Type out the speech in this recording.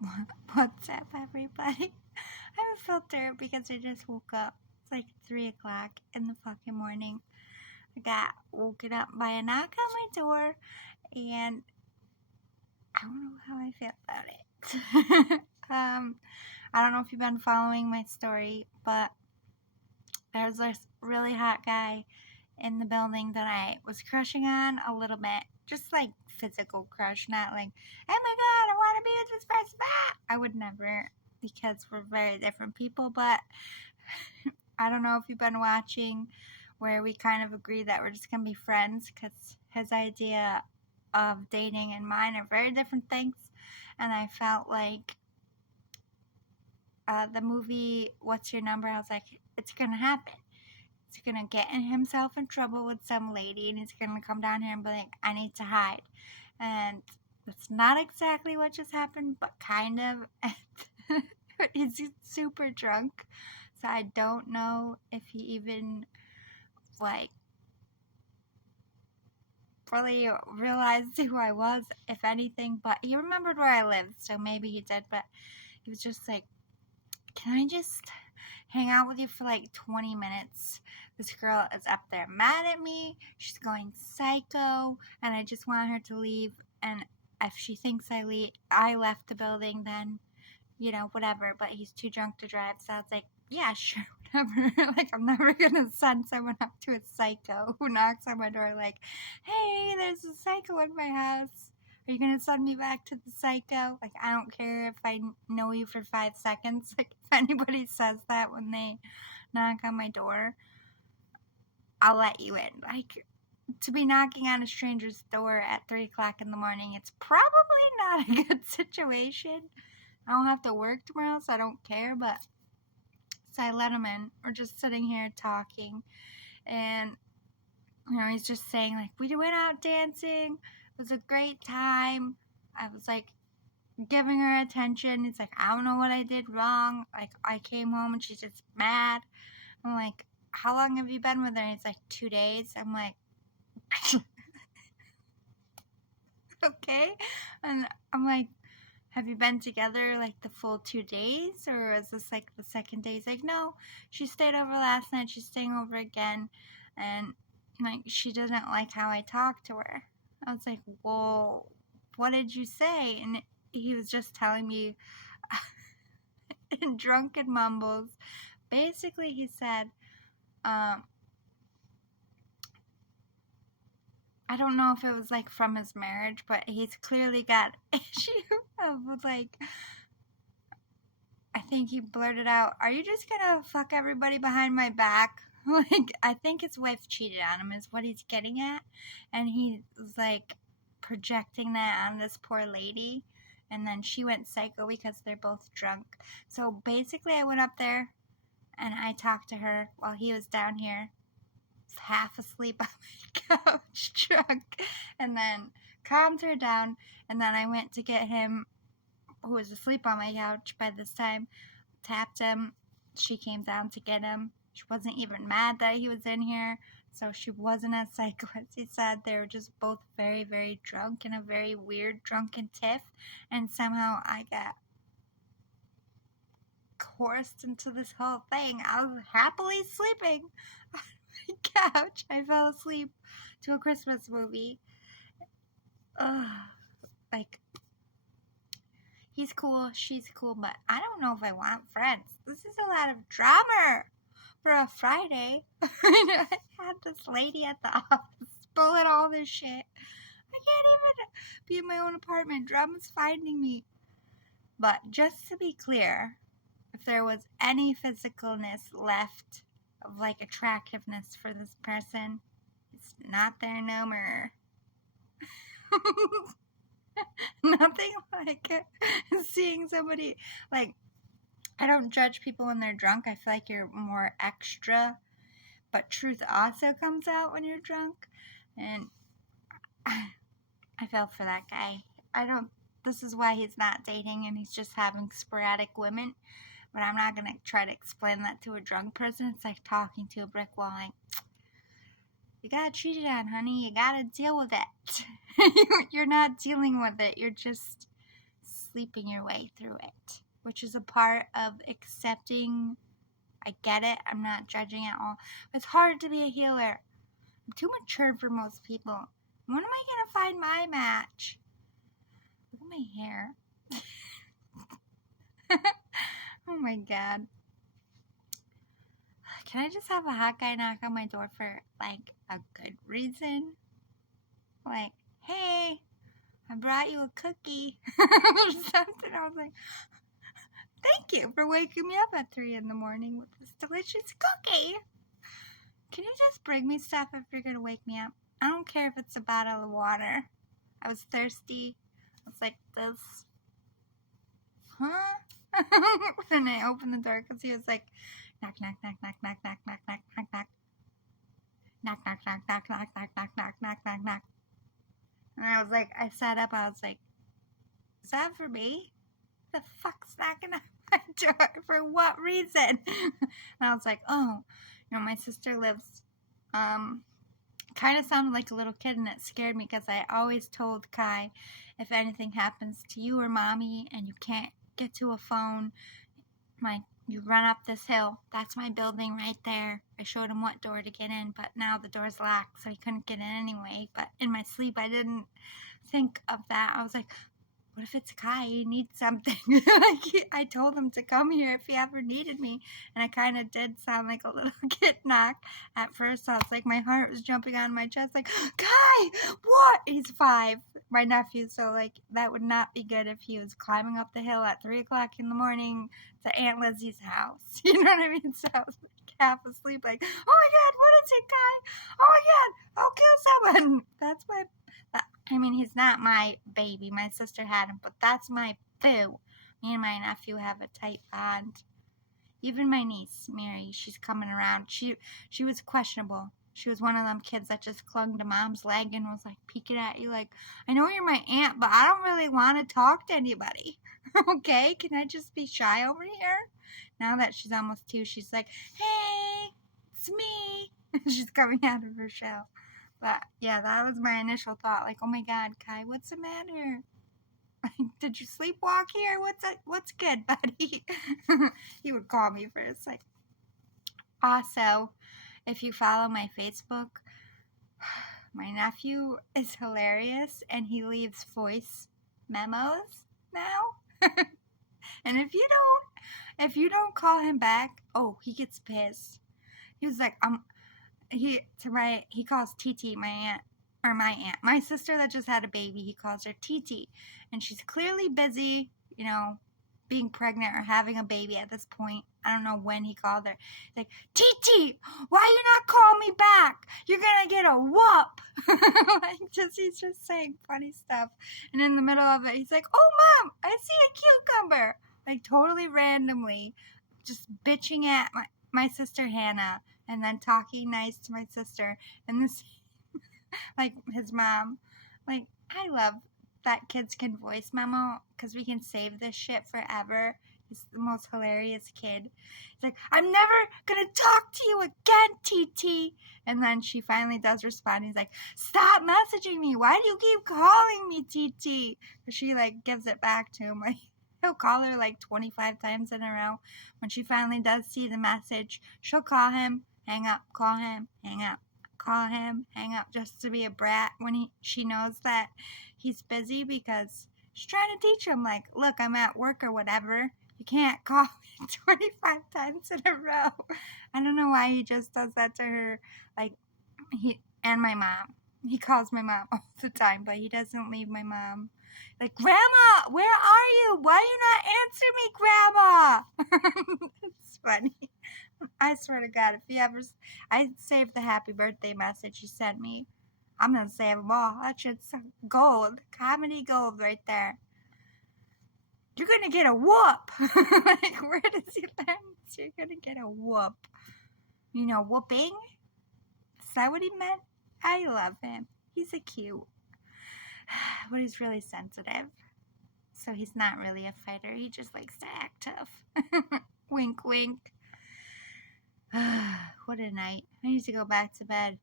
What's up, everybody? I have a filter because I just woke up. It's like 3 o'clock in the fucking morning. I got woken up by a knock on my door, and I don't know how I feel about it. I don't know if you've been following my story, but there's this really hot guy in the building that I was crushing on a little bit. Just like physical crush, not like, oh my god, I want to be with this person. I would never, because we're very different people, but I don't know if you've been watching where we kind of agree that we're just going to be friends because his idea of dating and mine are very different things. And I felt like the movie What's Your Number, I was like, it's going to happen. He's going to get himself in trouble with some lady, and he's going to come down here and be like, I need to hide. And that's not exactly what just happened, but kind of. He's super drunk, so I don't know if he even, like, really realized who I was, if anything. But he remembered where I lived, so maybe he did. But he was just like, can I just hang out with you for like 20 minutes? This girl is up there mad at me. She's going psycho, and I just want her to leave. And if she thinks I left the building, then, you know, whatever. But he's too drunk to drive, so I was like, yeah, sure, whatever. Like, I'm never gonna send someone up to a psycho who knocks on my door like, hey, there's a psycho in my house. Are you gonna send me back to the psycho? Like, I don't care if I know you for 5 seconds. Like, if anybody says that when they knock on my door, I'll let you in. Like, to be knocking on a stranger's door at 3 o'clock in the morning, it's probably not a good situation. I don't have to work tomorrow, so I don't care, but so I let him in. We're just sitting here talking, and, you know, he's just saying, like, we went out dancing. It was a great time. I was, like, giving her attention. It's like, I don't know what I did wrong. Like, I came home and she's just mad. I'm like, how long have you been with her? And he's like, 2 days. I'm like, okay. And I'm like, have you been together like the full 2 days, or is this like the second day? He's like, no, she stayed over last night. She's staying over again, and like she doesn't like how I talk to her. I was like, well, what did you say? And he was just telling me in drunken mumbles. Basically, he said, I don't know if it was like from his marriage, but he's clearly got issue of like, I think he blurted out, are you just gonna fuck everybody behind my back? Like, I think his wife cheated on him is what he's getting at. And he was like projecting that on this poor lady. And then she went psycho because they're both drunk. So basically I went up there and I talked to her while he was down here, half asleep on my couch, drunk, and then calmed her down. And then I went to get him, who was asleep on my couch by this time, tapped him. She came down to get him. She wasn't even mad that he was in here, so she wasn't as psycho as he said. They were just both very, very drunk in a very weird drunken tiff, and somehow I got coerced into this whole thing. I was happily sleeping on my couch. I fell asleep to a Christmas movie. Like, he's cool, she's cool, but I don't know if I want friends. This is a lot of drama for a Friday. I had this lady at the office pulling all this shit. I can't even be in my own apartment. Drama's finding me. But just to be clear, if there was any physicalness left of like attractiveness for this person, it's not there no more. Nothing like seeing somebody, like, I don't judge people when they're drunk. I feel like you're more extra, but truth also comes out when you're drunk, and I fell for that guy. This is why he's not dating, and he's just having sporadic women, but I'm not gonna try to explain that to a drunk person. It's like talking to a brick wall, like, you got cheated on, honey. You gotta deal with it. You're not dealing with it. You're just sleeping your way through it, which is a part of accepting. I get it. I'm not judging at all. It's hard to be a healer. I'm too mature for most people. When am I going to find my match? Look at my hair. Oh my God. Can I just have a hot guy knock on my door for, like, a good reason? Like, hey, I brought you a cookie or something. I was like, thank you for waking me up at 3 in the morning with this delicious cookie. Can you just bring me stuff if you're going to wake me up? I don't care if it's a bottle of water. I was thirsty. I was like, this. Huh? And I opened the door because he was like, knock, knock, knock, knock, knock, knock, knock, knock, knock, knock. Knock, knock, knock, knock, knock, knock, knock, knock, knock, knock, knock. And I was like, I sat up, I was like, is that for me? The fuck's knocking on my door? For what reason? And I was like, oh, my sister lives, kind of sounded like a little kid, and it scared me because I always told Kai, if anything happens to you or mommy and you can't get to a phone, you run up this hill. That's my building right there. I showed him what door to get in, but now the door's locked, so he couldn't get in anyway. But in my sleep, I didn't think of that. I was like, what if it's Kai? He needs something. I told him to come here if he ever needed me. And I kind of did sound like a little kid knock at first. I was like, my heart was jumping on my chest, like, Kai, what? He's 5, my nephew. So, like, that would not be good if he was climbing up the hill at 3 o'clock in the morning to Aunt Lizzie's house. You know what I mean? So I was like half asleep, like, oh my God, what is it, Kai? Oh my God, I'll kill someone. That's my... I mean, he's not my baby. My sister had him, but that's my boo. Me and my nephew have a tight bond. Even my niece, Mary, she's coming around. She was questionable. She was one of them kids that just clung to mom's leg and was like peeking at you like, I know you're my aunt, but I don't really want to talk to anybody. Okay? Can I just be shy over here? Now that she's almost 2, she's like, hey, it's me. She's coming out of her shell. But, yeah, that was my initial thought. Like, oh, my God, Kai, what's the matter? Did you sleepwalk here? What's good, buddy? He would call me first. Like, also, if you follow my Facebook, my nephew is hilarious, and he leaves voice memos now. And if you don't call him back, oh, he gets pissed. He was like, he calls TT my aunt. My sister that just had a baby, he calls her TT. And she's clearly busy, being pregnant or having a baby at this point. I don't know when he called her. He's like, TT, why you not call me back? You're gonna get a whoop. He's just saying funny stuff. And in the middle of it, he's like, oh, Mom, I see a cucumber. Like, totally randomly, just bitching at my sister Hannah. And then talking nice to my sister. And this, like, his mom. Like, I love that kids can voice memo because we can save this shit forever. He's the most hilarious kid. He's like, I'm never going to talk to you again, TT. And then she finally does respond. He's like, stop messaging me. Why do you keep calling me, TT? She, like, gives it back to him. Like, he'll call her, like, 25 times in a row. When she finally does see the message, she'll call him. Hang up, call him, hang up, call him, hang up, just to be a brat when she knows that he's busy because she's trying to teach him, like, look, I'm at work or whatever. You can't call me 25 times in a row. I don't know why he just does that to her, like, and my mom. He calls my mom all the time, but he doesn't leave my mom. Like, Grandma, where are you? Why you not answer me, Grandma? It's funny. I swear to God, I saved the happy birthday message he sent me. I'm going to save them all. That shit's gold. Comedy gold right there. You're going to get a whoop. Like, where does he learn this? You're going to get a whoop. Whooping? Is that what he meant? I love him. He's a cute. But he's really sensitive. So he's not really a fighter. He just likes to act tough. Wink, wink. What a night. I need to go back to bed.